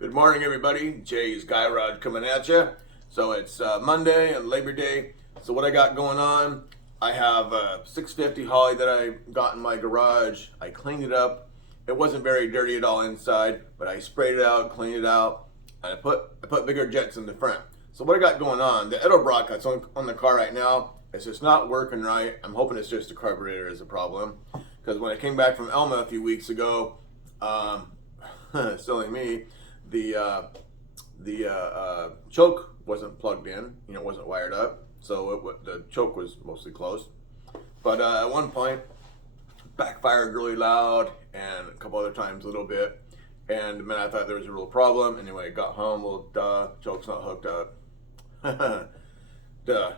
Good morning, everybody. Jay's Garage coming at you. So it's Monday and Labor Day. So what I got going on, I have a 650 Holley that I got in my garage. I cleaned it up. It wasn't very dirty at all inside, but I sprayed it out, cleaned it out, and I put bigger jets in the front. So what I got going on, the Edelbrock that's on the car right now, it's just not working right. I'm hoping it's just the carburetor is a problem. Because when I came back from Elma a few weeks ago, silly me, the choke wasn't plugged in, it wasn't wired up, so the choke was mostly closed. But at one point, backfired really loud, and a couple other times a little bit, and man, I thought there was a real problem. Anyway, I got home, well, choke's not hooked up.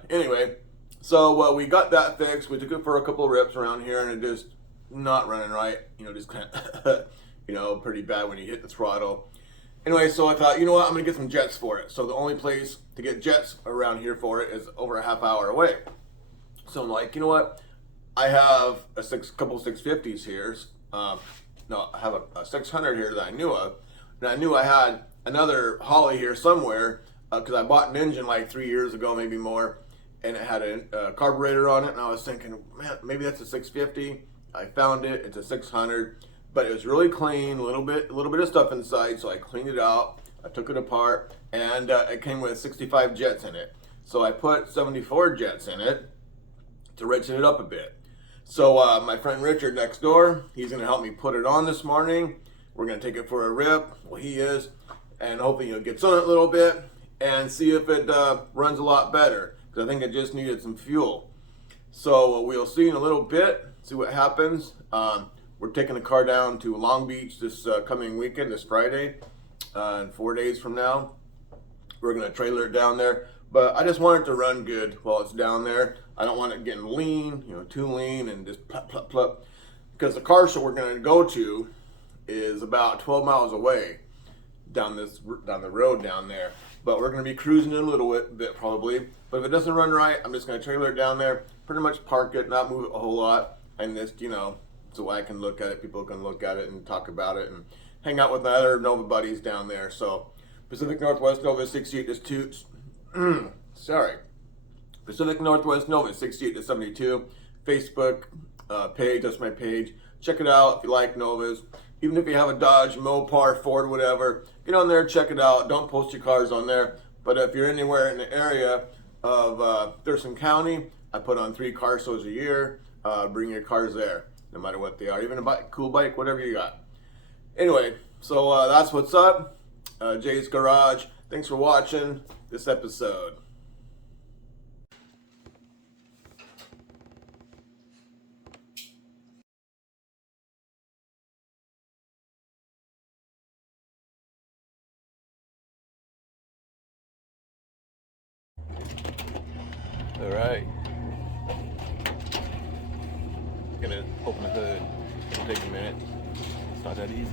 Anyway, so we got that fixed. We took it for a couple of rips around here, and it just not running right. Just kind of, pretty bad when you hit the throttle. Anyway, so I thought, you know what, I'm gonna get some jets for it. So the only place to get jets around here for it is over a half hour away. So I'm like, you know what, I have a couple 650s here. No, I have a 600 here that I knew of, and I knew I had another Holley here somewhere because I bought an engine like 3 years ago, maybe more, and it had a carburetor on it, and I was thinking, man, maybe that's a 650. I found it. It's a 600. But it was really clean, a little bit of stuff inside, so I cleaned it out. I took it apart, and it came with 65 jets in it. So I put 74 jets in it to richen it up a bit. So my friend Richard next door, he's going to help me put it on this morning. We're going to take it for a rip. Well, he is, and hopefully gets on it a little bit and see if it runs a lot better, because I think it just needed some fuel. So we'll see in a little bit, see what happens. We're taking the car down to Long Beach this coming weekend, this Friday, in 4 days from now. We're going to trailer it down there. But I just want it to run good while it's down there. I don't want it getting lean, too lean and just plop, plop, plop. Because the car show we're going to go to is about 12 miles away down the road down there. But we're going to be cruising in a little bit probably. But if it doesn't run right, I'm just going to trailer it down there, pretty much park it, not move it a whole lot, and just, so I can look at it, people can look at it and talk about it and hang out with my other Nova buddies down there. So Pacific Northwest Nova 68 to 2, Pacific Northwest Nova 68 to 72, Facebook page, that's my page. Check it out if you like Novas. Even if you have a Dodge, Mopar, Ford, whatever, get on there, check it out. Don't post your cars on there. But if you're anywhere in the area of Thurston County, I put on 3 car shows a year. Bring your cars there, no matter what they are, even a bike, cool bike, whatever you got. Anyway, so that's what's up. Jay's Garage. Thanks for watching this episode. All right. Gonna open the hood. It'll take a minute. It's not that easy.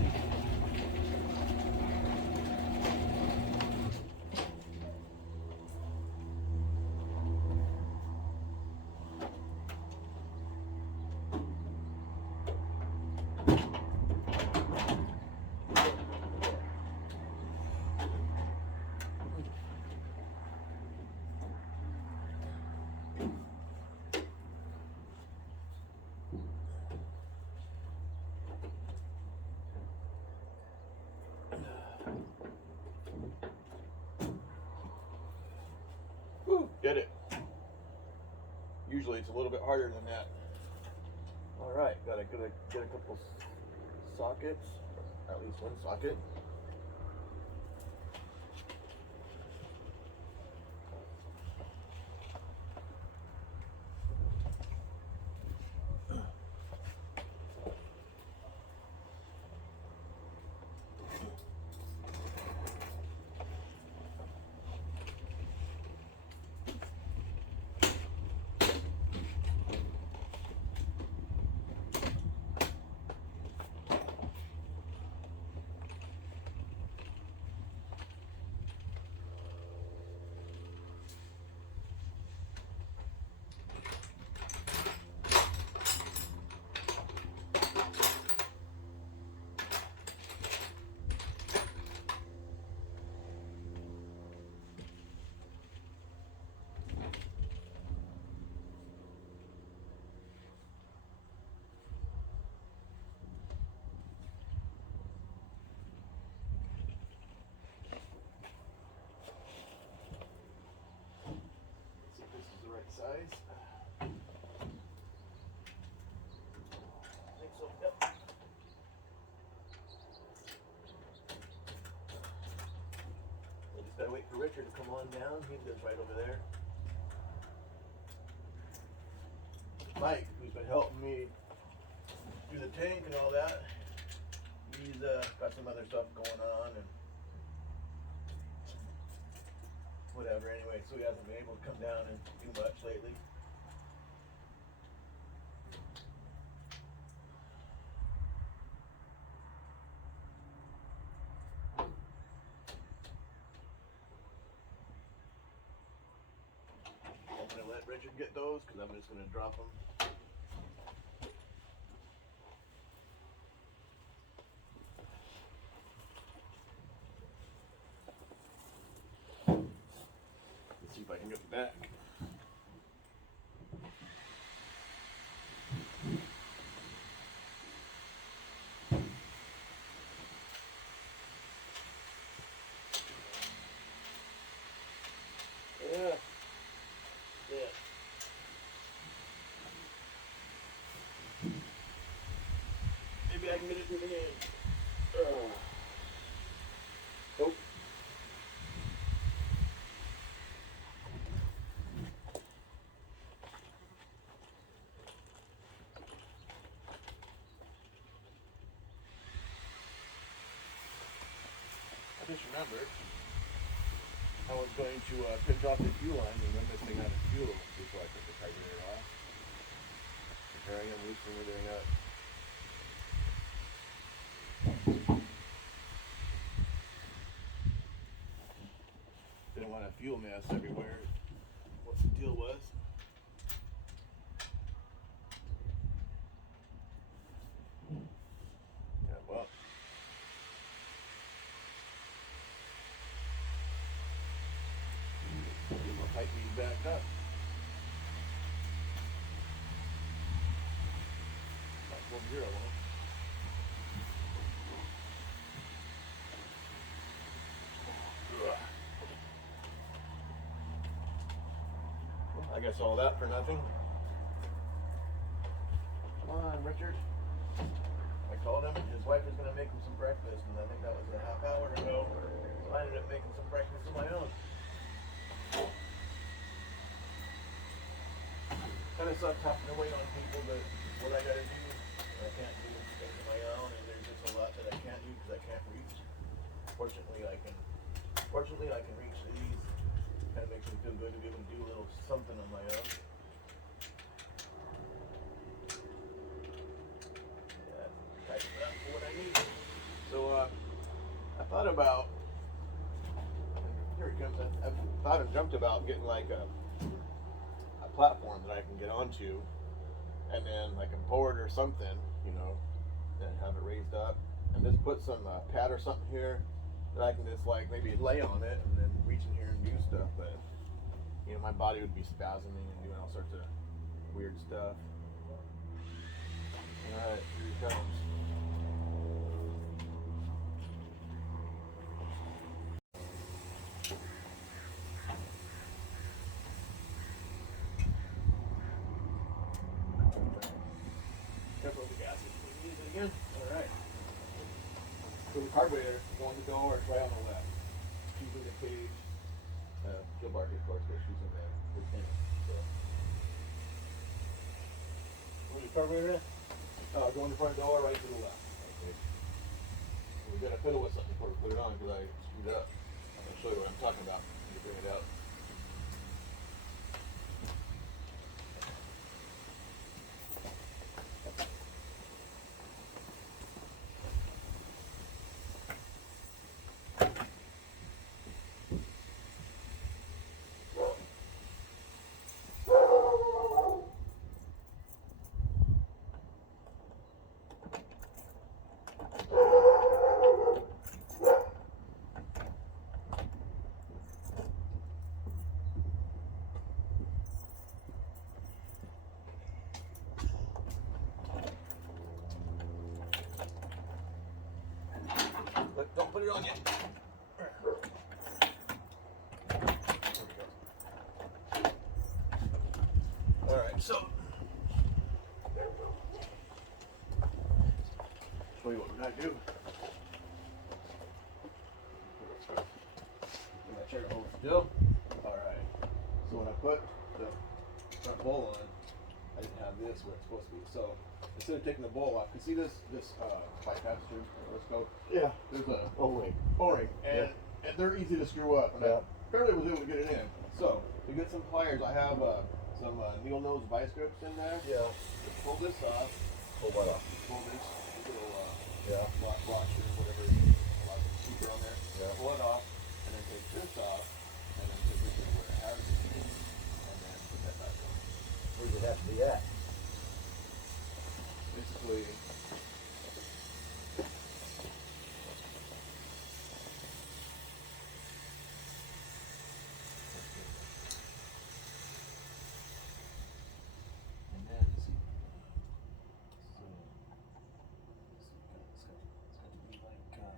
Did it. Usually it's a little bit harder than that. All right, gotta get a couple sockets, at least one socket. for Richard to come on down. He lives right over there. Mike, who's been helping me do the tank and all that, he's got some other stuff going on and whatever. Anyway, so he hasn't been able to come down and do much lately. I'm going to let Richard get those because I'm just going to drop them. Let's see if I can get the back. Yeah. Yeah. Maybe I can get it through the hand. Oh. I just remembered I was going to pinch off the fuel line and run this thing out of fuel before I took the carburetor off. And here I am loosening everything up. Didn't want a fuel mess everywhere. What the deal was. Yeah, well. I'll tighten these back up. Not 1-0, won't. Well, I guess all that for nothing. Come on, Richard. I called him, his wife was going to make him some breakfast, and I think that was a half hour ago. So I ended up making some breakfast of my own. Kind of sucks having to wait on people, but what I gotta do, I can't do things on my own, and there's just a lot that I can't do because I can't reach. Fortunately, I can reach these. Kind of makes me feel good to be able to do a little something on my own. Yeah, tighten it up for what I need. So I thought about, here he comes. I thought and dreamt about getting like a platform that I can get onto, and then like a board or something, you know, and have it raised up, and just put some pad or something here that I can just like maybe lay on it and then reach in here and do stuff. But you know, my body would be spasming and doing all sorts of weird stuff. All right, here he comes. Careful with the gas. Use it again. All right. So the carburetor going to go or right on the left. She's in the cage. Jill Barkley, of course, but she's in the tank. So. Where's the carburetor at? Go in the front door, right to the left. Okay. We got to fiddle with something before we put it on because I screwed up. I'll show you what I'm talking about when you bring it out. But don't put it on yet. There we go. All right, so show you what we gotta do. Get my chair to hold Still? Alright. So when I put the front bowl on, I didn't have this where it's supposed to be. So instead of taking the bowl off, you see this bypass tube, let's go. Yeah. There's a O-ring. And they're easy to screw up. And I barely was able to get it in. So to get some pliers, I have some needle nose vice grips in there. Yeah. Just pull this off. Pull what off? Pull this little washer, whatever, super on there. Yeah. Pull it off, and then take this off, and then take this where it has it, and then put that back on. Where does it have to be at? Basically, and then let's see. So it's got to be like hang on.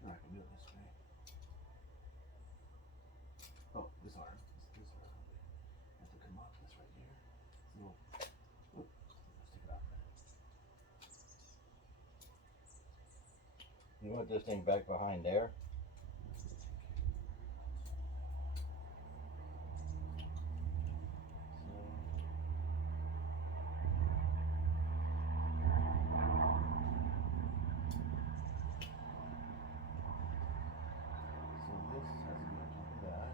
Sure, I can do it this way. Oh, this arm. This arm. I have to come up this right here. So, let's take it out. You want this thing back behind there? So this has to be on top of that.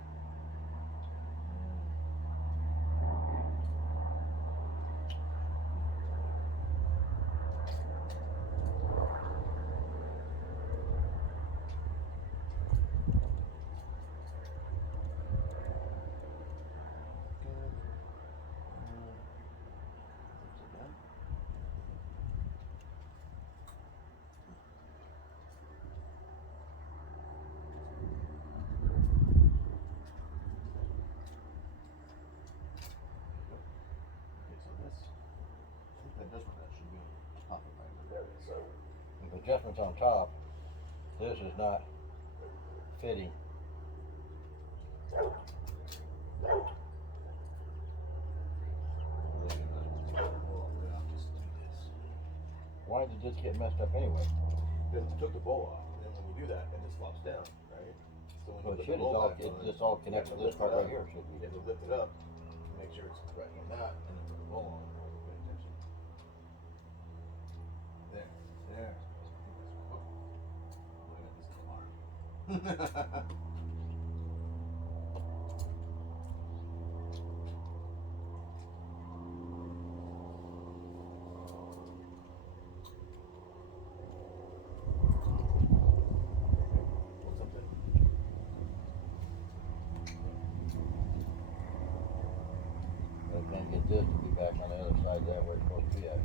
Good. Okay, so this, I think that does what that should be on top of right there. So, If the adjustment's on top, this is not fitting. Why did this get messed up anyway? Because it took the bowl off, and then when you do that, it just flops down, right? So when Well, you it put should. the bowl back It on, just all connects to you have this to part lift right it here. up. Should You be. have to lift it up, make sure it's right on that, and then put the bowl on. Pay attention. There. Oh. Look at this alarm. Pull something. I can't get this to be back on the other side there where it's supposed to be at.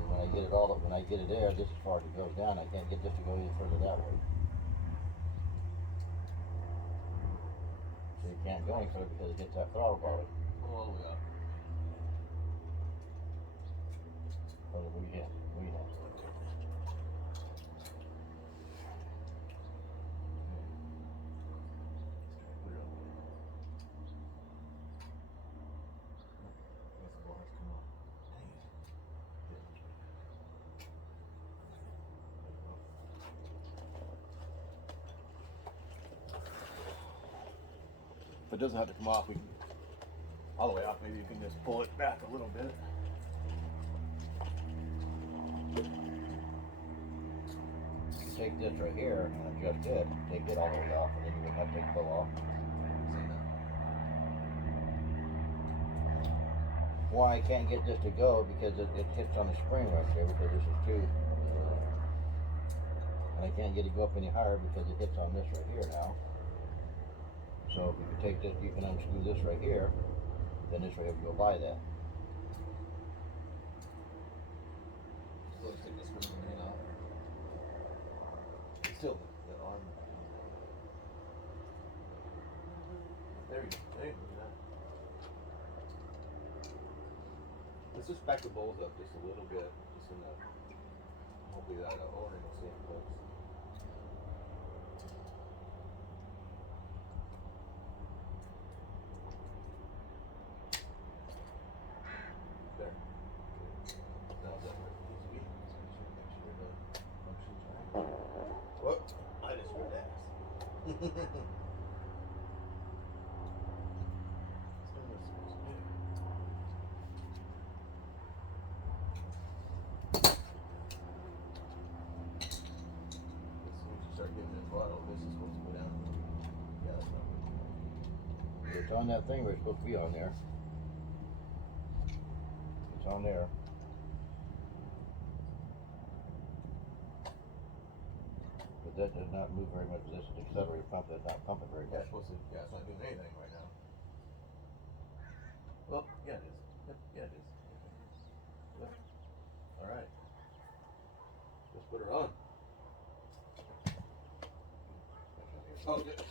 When I get it there, this is far as it goes down. I can't get this to go any further that way. So you can't go any further because it gets that throttle bar. All the way up. We have. Put it on. Guess the ball has to come off. Dang it. If it doesn't have to come off, we can all the way off. Maybe you can just pull it back a little bit. You take this right here and adjust it, take it all the way off, and then you would have to take the bow off. Why I can't get this to go because it hits on the spring right there because this is too, and I can't get it to go up any higher because it hits on this right here now. So if you can take this, you can unscrew this right here, then this right here will go by that. So let's take this one and off. Still, the arm. There you go. There you go. Let's just back the bowls up just a little bit, just enough. Hopefully that O-ring will stay in place. There. Now is that where it needs to be? Make sure the function's right. Whoop! I just heard ass. Start giving it throttle, this is supposed to go down. Yeah, that's not good. It's on that thing where it's supposed to be on there. It's on there. But that does not move very much. This is the accelerator pump that's not pumping very Yeah, much. it's supposed to, yeah, it's not doing anything right now. Well, yeah, it is. Yep, yeah, it is. Yep. Alright. Let's put her on. Oh, good.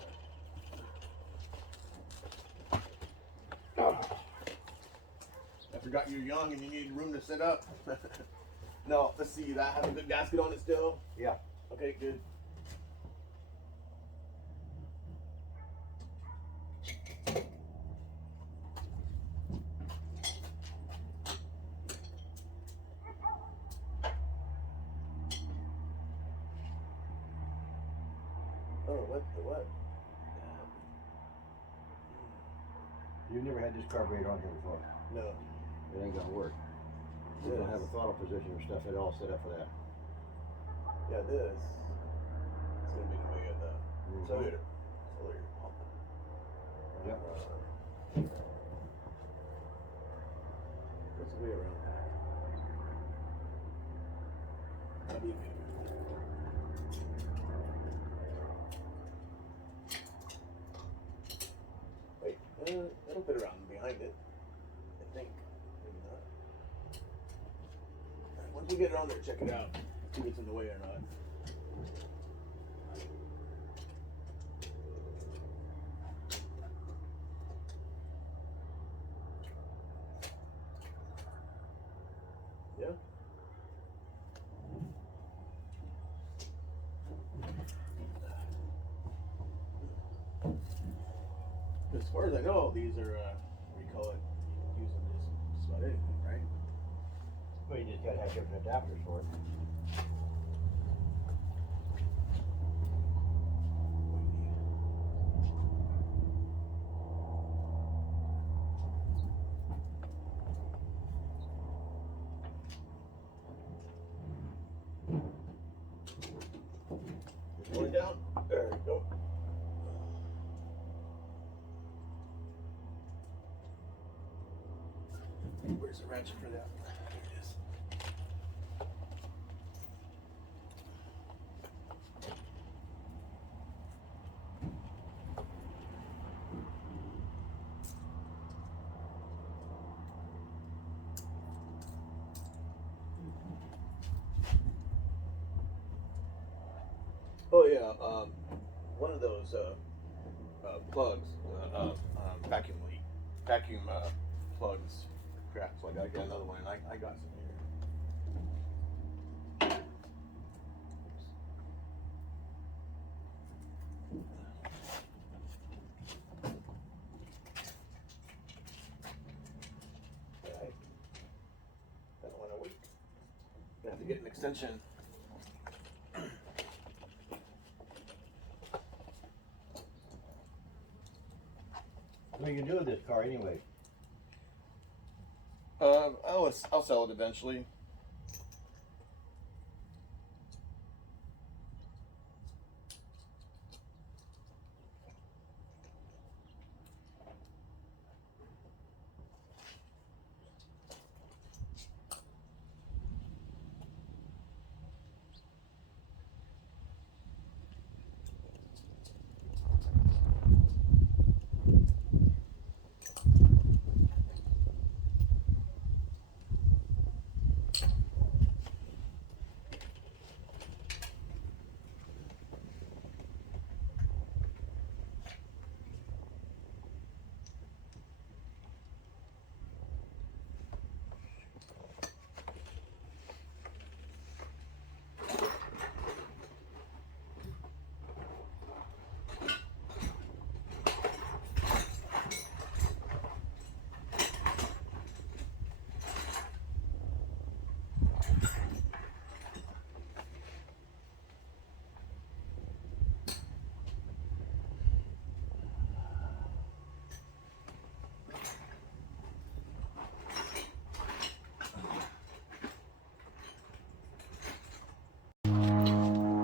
I forgot you're young and you need room to sit up. No, let's see, that has a good gasket on it still? Yeah. Okay, good. Oh, what? You've never had this carburetor on here before. No. It ain't gonna work. You don't have a throttle position or stuff at all set up for that. Yeah, this. It's gonna be the way of the accelerator pump. Yep. What's the way around that? That'd be good. Wait, it'll fit around behind it. I think. Maybe not. Alright, once you get it on there, check it out. See if it's in the way or not. Yeah. As far as I know, these are, what do you call it? You can use them just about anything, right? Well, you just gotta have different adapters for it. Just going down. There we go. Where's the ratchet for that? Here it is. Oh yeah, one of those plugs, vacuum plugs cracked, so I gotta get another one, and I got some here. Oops. Alright. That one a week. I have to get an extension. What are you gonna do with this car anyway? I'll sell it eventually.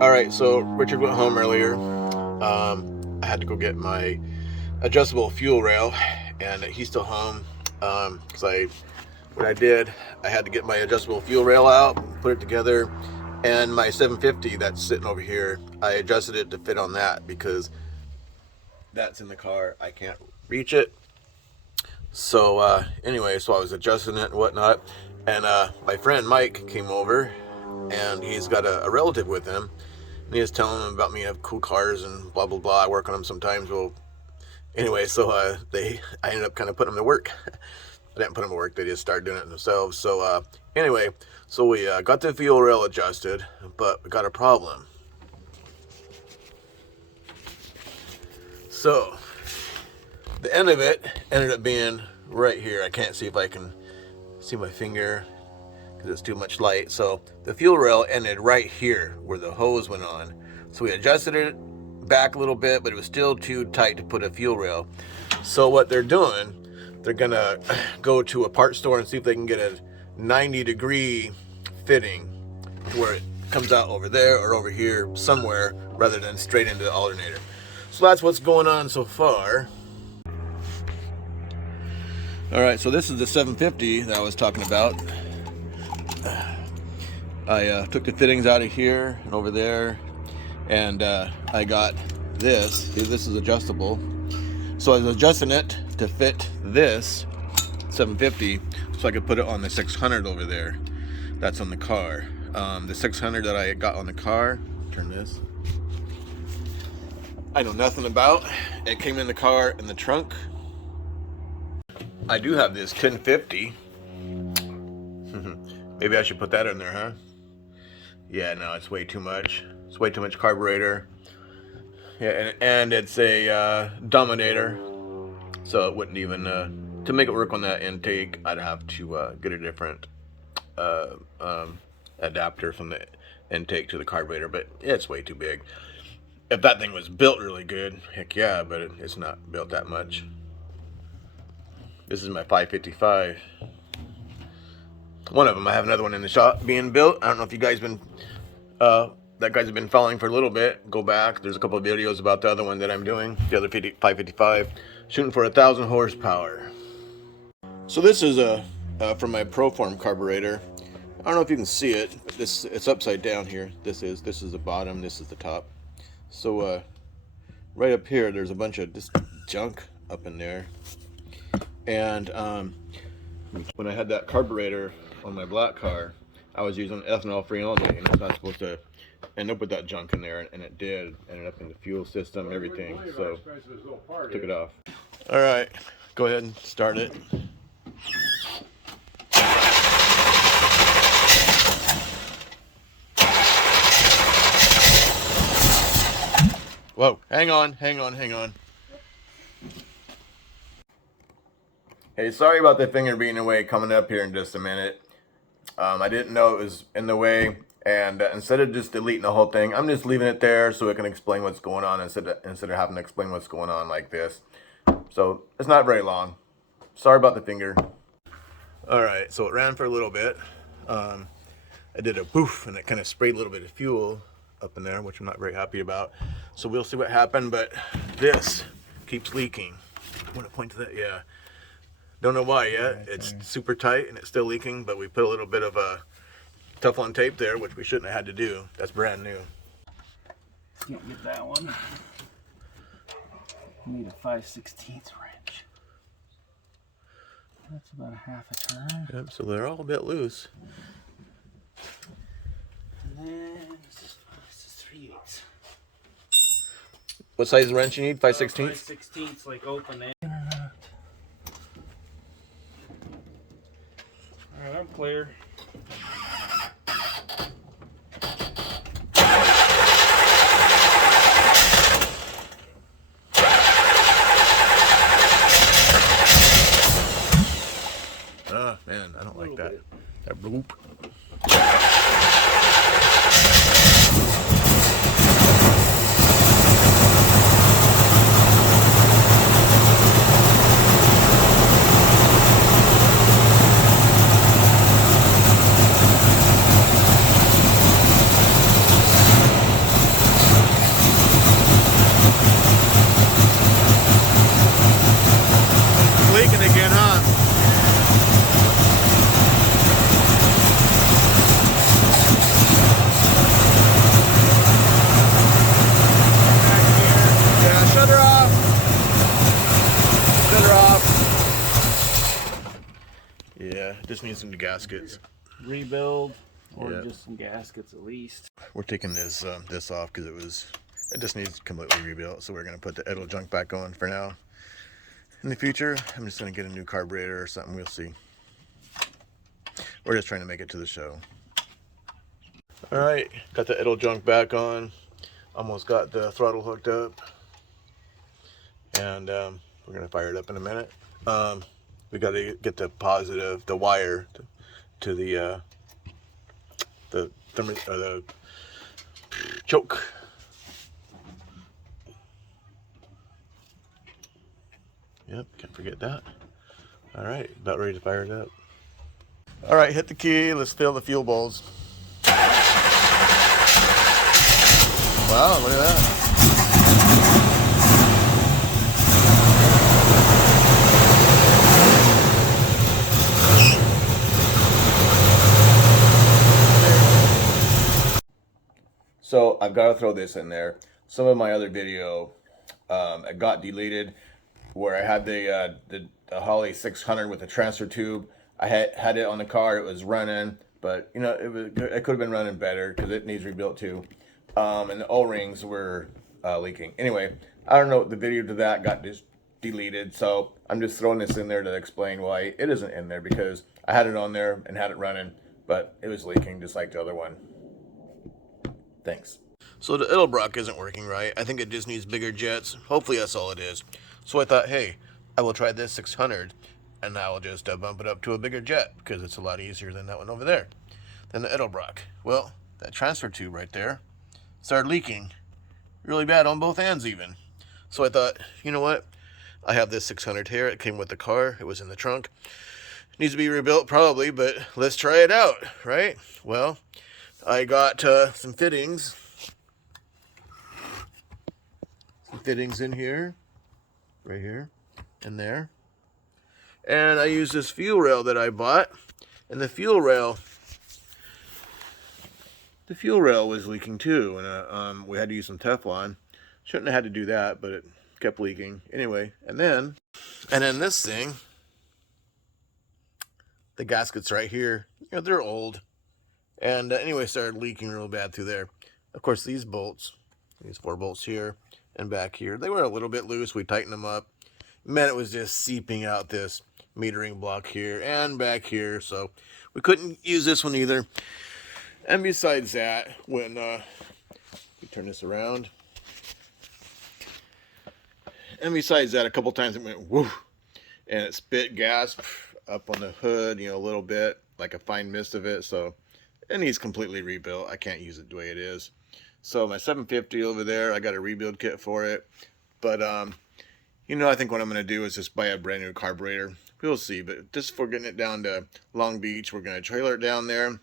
All right, so Richard went home earlier. I had to go get my adjustable fuel rail, and he's still home. Because what I did, I had to get my adjustable fuel rail out, put it together, and my 750 that's sitting over here, I adjusted it to fit on that because that's in the car. I can't reach it. So anyway, so I was adjusting it and whatnot, and my friend Mike came over, and he's got a relative with him, and he was telling him about me have cool cars and blah blah blah. I work on them sometimes. Well, anyway, so I ended up kind of putting them to work. I didn't put them to work; they just started doing it themselves. So anyway, so we got the fuel rail adjusted, but we got a problem. So the end of it ended up being right here. I can't see if I can see my finger because it's too much light. So the fuel rail ended right here where the hose went on. So we adjusted it back a little bit, but it was still too tight to put a fuel rail. So what they're doing, they're gonna go to a parts store and see if they can get a 90-degree fitting to where it comes out over there or over here somewhere rather than straight into the alternator. So that's what's going on so far. All right, so this is the 750 that I was talking about. I took the fittings out of here and over there, and I got this. This is adjustable. So I was adjusting it to fit this 750 so I could put it on the 600 over there. That's on the car. The 600 that I got on the car, turn this, I know nothing about. It came in the car in the trunk. I do have this 1050. Maybe I should put that in there, huh? Yeah, no, it's way too much. It's way too much carburetor. Yeah, and it's a Dominator, so it wouldn't even to make it work on that intake. I'd have to get a different adapter from the intake to the carburetor, but it's way too big. If that thing was built really good, heck yeah, but it's not built that much. This is my 555. One of them. I have another one in the shop being built. I don't know if you guys been that guys have been following for a little bit. Go back. There's a couple of videos about the other one that I'm doing. The other 555, shooting for 1,000 horsepower. So this is from my Proform carburetor. I don't know if you can see it, but it's upside down here. This is the bottom. This is the top. So right up here, there's a bunch of this junk up in there. And when I had that carburetor on my black car, I was using ethanol free only, and it's not supposed to end up with that junk in there, and it did. Ended up in the fuel system and everything, so took it off. All right, go ahead and start it. Whoa, hang on. Hey, sorry about the finger being in the way coming up here in just a minute. I didn't know it was in the way, and instead of just deleting the whole thing, I'm just leaving it there so it can explain what's going on instead of having to explain what's going on like this. So it's not very long. Sorry about the finger. All right, so it ran for a little bit. I did a poof, and it kind of sprayed a little bit of fuel up in there, which I'm not very happy about. So we'll see what happened, but this keeps leaking. I want to point to that, yeah. Don't know why yet. It's super tight and it's still leaking, but we put a little bit of a Teflon tape there, which we shouldn't have had to do. That's brand new. Can't get that one. Need a 5/16 wrench. That's about a half a turn. Yep, so they're all a bit loose. And then this is 3/8. What size wrench you need? 5/16? 5/16, like open it. Alright, I'm clear. Oh man, I don't like that. That bloop. just need some gaskets. Rebuild or Yeah. just some gaskets at least. We're taking this off because it just needs completely rebuilt. So we're gonna put the idle junk back on for now. In the future, I'm just gonna get a new carburetor or something. We'll see. We're just trying to make it to the show. All right, got the idle junk back on. Almost got the throttle hooked up, and we're gonna fire it up in a minute. We got to get the wire to the choke. Yep, can't forget that. All right, about ready to fire it up. All right, hit the key. Let's fill the fuel bowls. Wow, look at that. So I've got to throw this in there. Some of my other video it got deleted where I had the Holley 600 with the transfer tube. I had it on the car. It was running, but you know it could have been running better because it needs rebuilt too. And the O-rings were leaking. Anyway, I don't know. The video to that got just deleted, so I'm just throwing this in there to explain why it isn't in there, because I had it on there and had it running, but it was leaking just like the other one. Thanks. So the Edelbrock isn't working right. I think it just needs bigger jets. Hopefully that's all it is. So I thought, hey, I will try this 600, and I will just bump it up to a bigger jet because it's a lot easier than that one over there, than the Edelbrock. Well, that transfer tube right there started leaking really bad on both ends even. So I thought, you know what? I have this 600 here. It came with the car. It was in the trunk. It needs to be rebuilt probably, but let's try it out, right? Well, I got some fittings. Some fittings in here, right here, and there. And I used this fuel rail that I bought, and the fuel rail was leaking too, and we had to use some Teflon. Shouldn't have had to do that, but it kept leaking. Anyway, and then this thing, the gaskets right here, you know, they're old. And anyway, started leaking real bad through there. Of course, these 4 bolts here and back here, they were a little bit loose. We tightened them up. Man, it was just seeping out this metering block here and back here. So we couldn't use this one either. And besides that, when you turn this around, and besides that, a couple times it went whoo, and it spit gas up on the hood, you know, a little bit, like a fine mist of it. So it needs completely rebuilt. I can't use it the way it is. So my 750 over there, I got a rebuild kit for it. But you know, I think what I'm going to do is just buy a brand new carburetor. We'll see. But just for getting it down to Long Beach, we're going to trailer it down there, and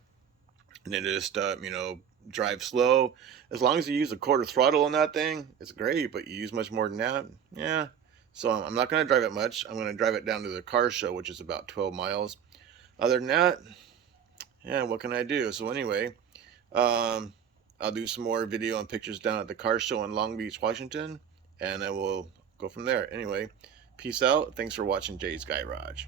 then just you know, drive slow. As long as you use a quarter throttle on that thing, it's great. But you use much more than that, yeah. So I'm not going to drive it much. I'm going to drive it down to the car show, which is about 12 miles. Other than that, yeah, what can I do? So anyway, I'll do some more video and pictures down at the car show in Long Beach, Washington, and I will go from there. Anyway, peace out. Thanks for watching Jay's Garage.